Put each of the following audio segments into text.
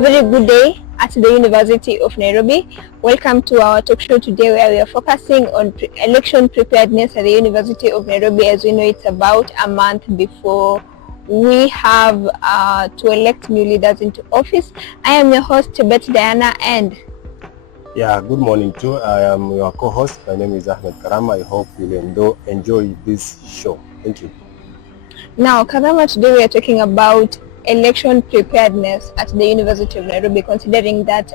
A very good day at the University of Nairobi. Welcome to our talk show today, where we are focusing on election preparedness at the University of Nairobi. As we know, it's about a month before we have to elect new leaders into office. I am your host, Beth Diana, and good morning too. I am your co-host. My name is Ahmed Karama. I hope you'll enjoy this show. Thank you. Now, Karama, today we are talking about election preparedness at the University of Nairobi, considering that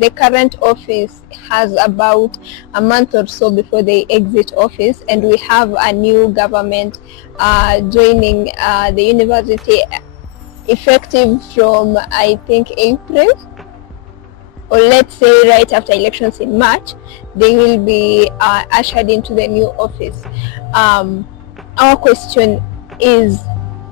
the current office has about a month or so before they exit office, and we have a new government joining the university effective from, I think, April, or let's say right after elections in March. They will be ushered into the new office. Our question is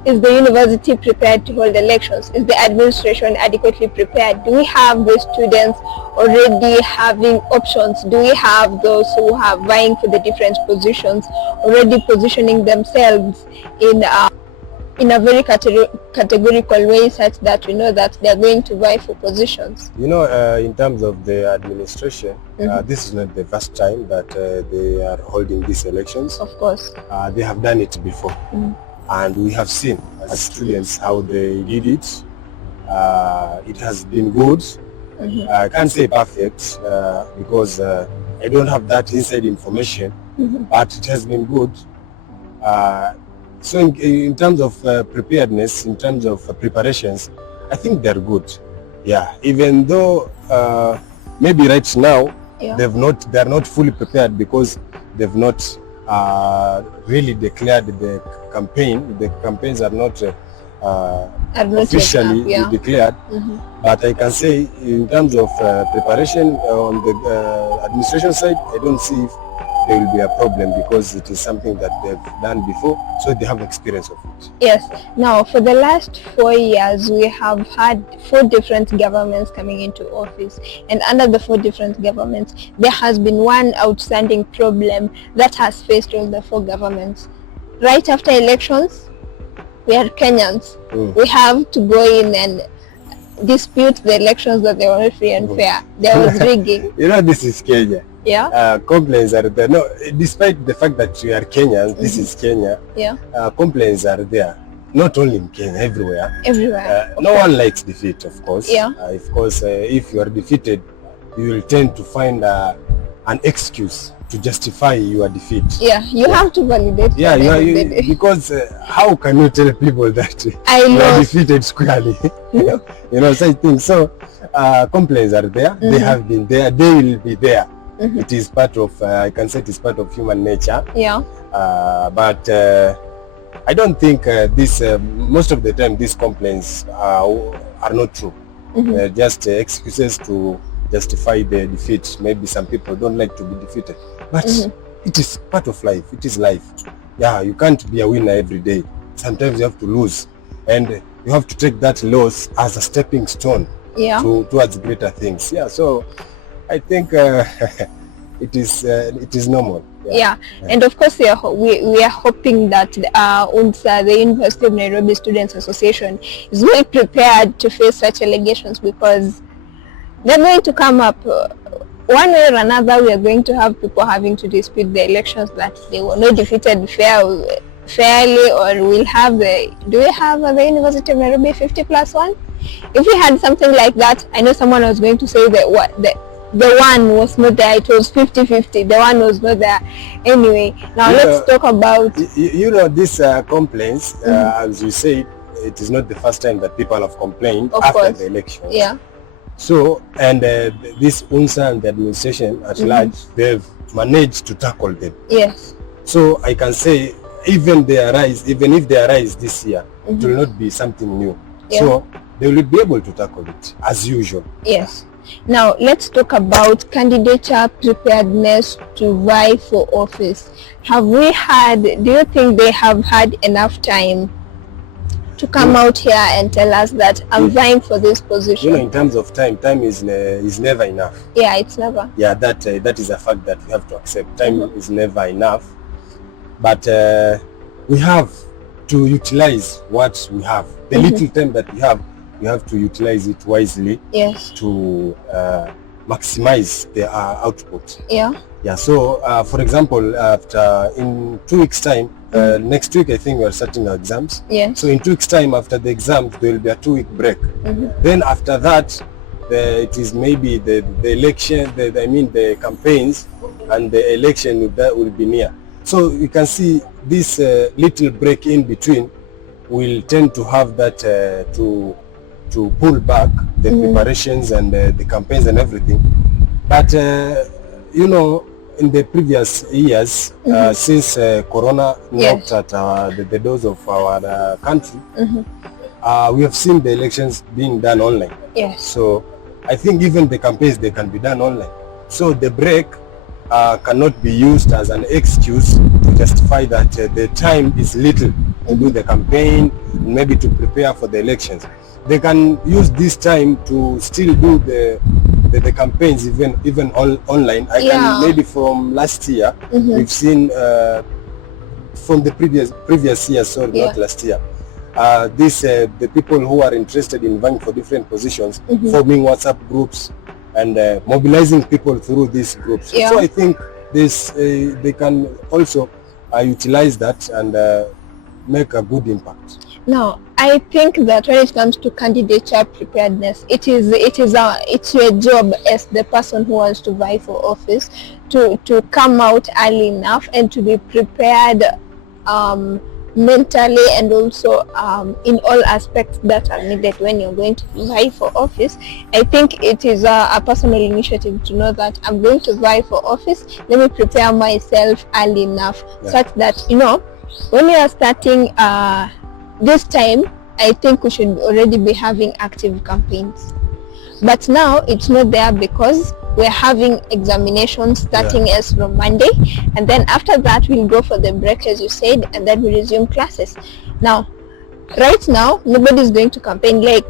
the university prepared to hold elections? Is the administration adequately prepared? Do we have the students already having options? Do we have those who are vying for the different positions already positioning themselves in a very categorical way, such that we know that they are going to vie for positions? In terms of the administration, this is not the first time that they are holding these elections. Of course. They have done it before. And we have seen as students how they did it. It has been good. I can't say perfect because I don't have that inside information, but it has been good. So in terms of preparedness, in terms of preparations, I think they're good. Yeah, even though maybe right now they're not fully prepared because they've not really declared the campaign. The campaigns are not officially declared. But I can say in terms of preparation on the administration side, I don't see if there will be a problem because it is something that they've done before, so they have experience of it. Yes. Now, for the last 4 years, we have had 4 different governments coming into office, and under the 4 different governments, there has been one outstanding problem that has faced all the 4 governments. Right after elections, we are Kenyans. We have to go in and dispute the elections that they were not free and fair. There was rigging. This is Kenya. Yeah. Complaints are there. No, despite the fact that we are Kenyans, this is Kenya. Yeah. Complaints are there. Not only in Kenya, everywhere. Everywhere. No one likes defeat, of course. Yeah. Of course, if you are defeated, you will tend to find an excuse to justify your defeat. Yeah, you have to validate. Yeah, because how can you tell people that you are defeated squarely? Such things. So complaints are there. They have been there. They will be there. It is part of, I can say it is part of human nature. Yeah. But I don't think most of the time these complaints are not true. They're just excuses to justify the defeat. Maybe some people don't like to be defeated. But it is part of life. It is life. Yeah, you can't be a winner every day. Sometimes you have to lose. And you have to take that loss as a stepping stone towards greater things. Yeah, so I think it is normal. Yeah. And of course we are hoping that UNSA, the University of Nairobi Students Association, is well prepared to face such allegations, because they're going to come up one way or another. We are going to have people having to dispute the elections, that they were not defeated fairly, or we'll have do we have the University of Nairobi 50+1? If we had something like that, I know someone was going to say that the one was not there. It was 50-50. The one was not there. Anyway, now let's talk about these complaints. As you said, it is not the first time that people have complained after the elections. Yeah. So, and this UNSA and the administration at large, they've managed to tackle them. Yes. So I can say, even if they arise this year, it will not be something new. Yeah. So they will be able to tackle it as usual. Yes. Now let's talk about candidature preparedness to vie for office. Do you think they have had enough time to come out here and tell us that I'm vying for this position? In terms of time is never enough. Yeah, it's never. Yeah, that is a fact that we have to accept. Time is never enough. But we have to utilize what we have. The little time that we have, you have to utilize it wisely. Yes. To maximize the output. Yeah. Yeah. So, for example, after in 2 weeks' time, next week I think we are starting our exams. Yes. So in 2 weeks' time, after the exams, there will be a 2-week break. Then after that, it is maybe the election. The campaigns and the election that will be near. So you can see this little break in between will tend to have that to pull back the preparations and the campaigns and everything. But you know, in the previous years, since Corona knocked at the doors of our country, we have seen the elections being done online. Yes. So I think even the campaigns, they can be done online. So the break cannot be used as an excuse to justify that the time is little to do the campaign, maybe to prepare for the elections. They can use this time to still do the campaigns even online. I can maybe from last year, we've seen from the previous year, sorry, not last year. The people who are interested in vying for different positions, forming WhatsApp groups and mobilizing people through these groups. So I think this they can also utilize that and make a good impact. Now, I think that when it comes to candidature preparedness, it's your job as the person who wants to vie for office to come out early enough and to be prepared mentally and also in all aspects that are needed when you're going to vie for office. I think it is a personal initiative to know that I'm going to vie for office. Let me prepare myself early enough such that, you know, when you are starting this time, I think we should already be having active campaigns. But now it's not there because we're having examinations starting as from Monday, and then after that we'll go for the break, as you said, and then we resume classes. Now, right now, nobody's going to campaign. Like,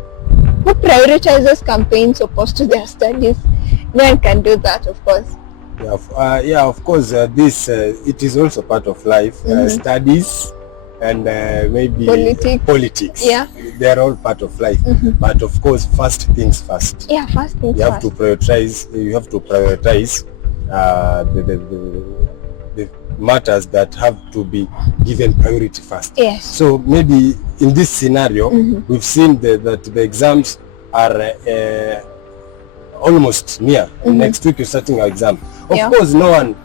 who prioritizes campaigns opposed to their studies? No one can do that, of course. Of course, this it is also part of life. Studies and maybe politics. Yeah, they are all part of life. But of course, first things first. Yeah, first things you have to prioritize. You have to prioritize the matters that have to be given priority first. Yes. So maybe in this scenario, we've seen that the exams are almost near. Next week, you're starting our exam. Of course, no one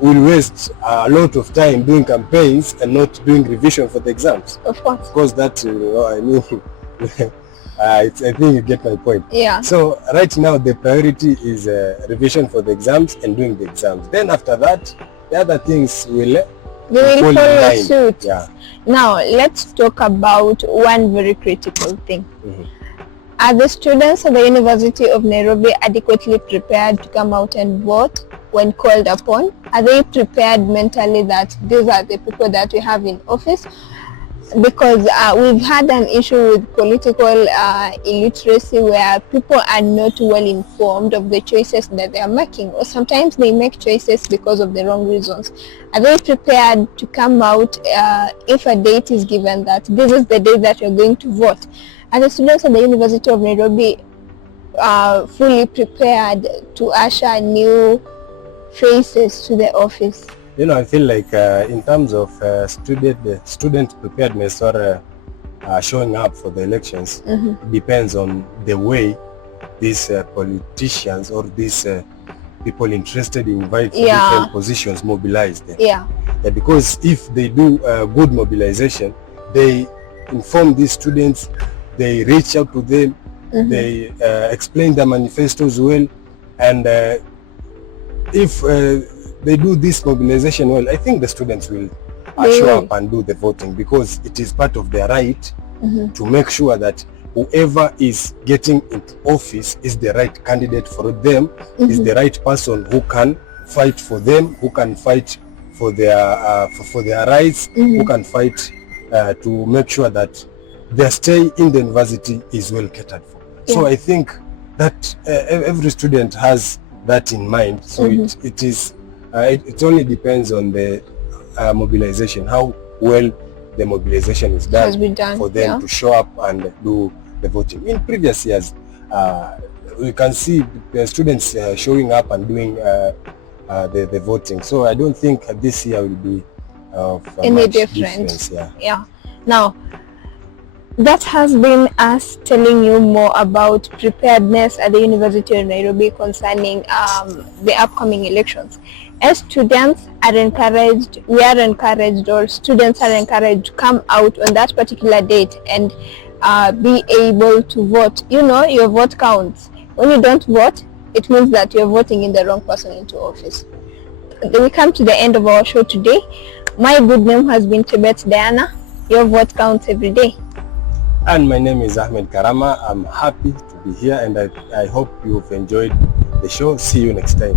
will waste a lot of time doing campaigns and not doing revision for the exams. Of course. Of course, that, I mean, I think you get my point. Yeah. So right now, the priority is revision for the exams and doing the exams. Then after that, the other things will follow suit. Yeah. Now, let's talk about one very critical thing. Are the students at the University of Nairobi adequately prepared to come out and vote when called upon? Are they prepared mentally that these are the people that we have in office? Because we've had an issue with political illiteracy where people are not well informed of the choices that they are making, or sometimes they make choices because of the wrong reasons. Are they prepared to come out if a date is given that this is the day that you're going to vote? Are the students at the University of Nairobi fully prepared to usher new faces to the office? You know, I feel like in terms of student preparedness or showing up for the elections, it depends on the way these politicians or these people interested in vying for different positions mobilize them. Because if they do good mobilization, they inform these students, they reach out to them, they explain their manifestos well, and if they do this mobilization well, I think the students will show up and do the voting, because it is part of their right to make sure that whoever is getting into office is the right candidate for them, is the right person who can fight for them, who can fight for their rights, who can fight to make sure that their stay in the university is well catered for. So I think that every student has that in mind. So it only depends on the mobilization, how well the mobilization is done, for them to show up and do the voting. In previous years, we can see the students showing up and doing the voting. So I don't think this year will be of any much difference. Yeah. Now, that has been us telling you more about preparedness at the University of Nairobi concerning the upcoming elections. As students are encouraged, we are encouraged, or students are encouraged to come out on that particular date and be able to vote. You know, your vote counts. When you don't vote, it means that you're voting in the wrong person into office. We come to the end of our show today. My good name has been Tibet Diana. Your vote counts every day. And my name is Ahmed Karama. I'm happy to be here, and I hope you've enjoyed the show. See you next time.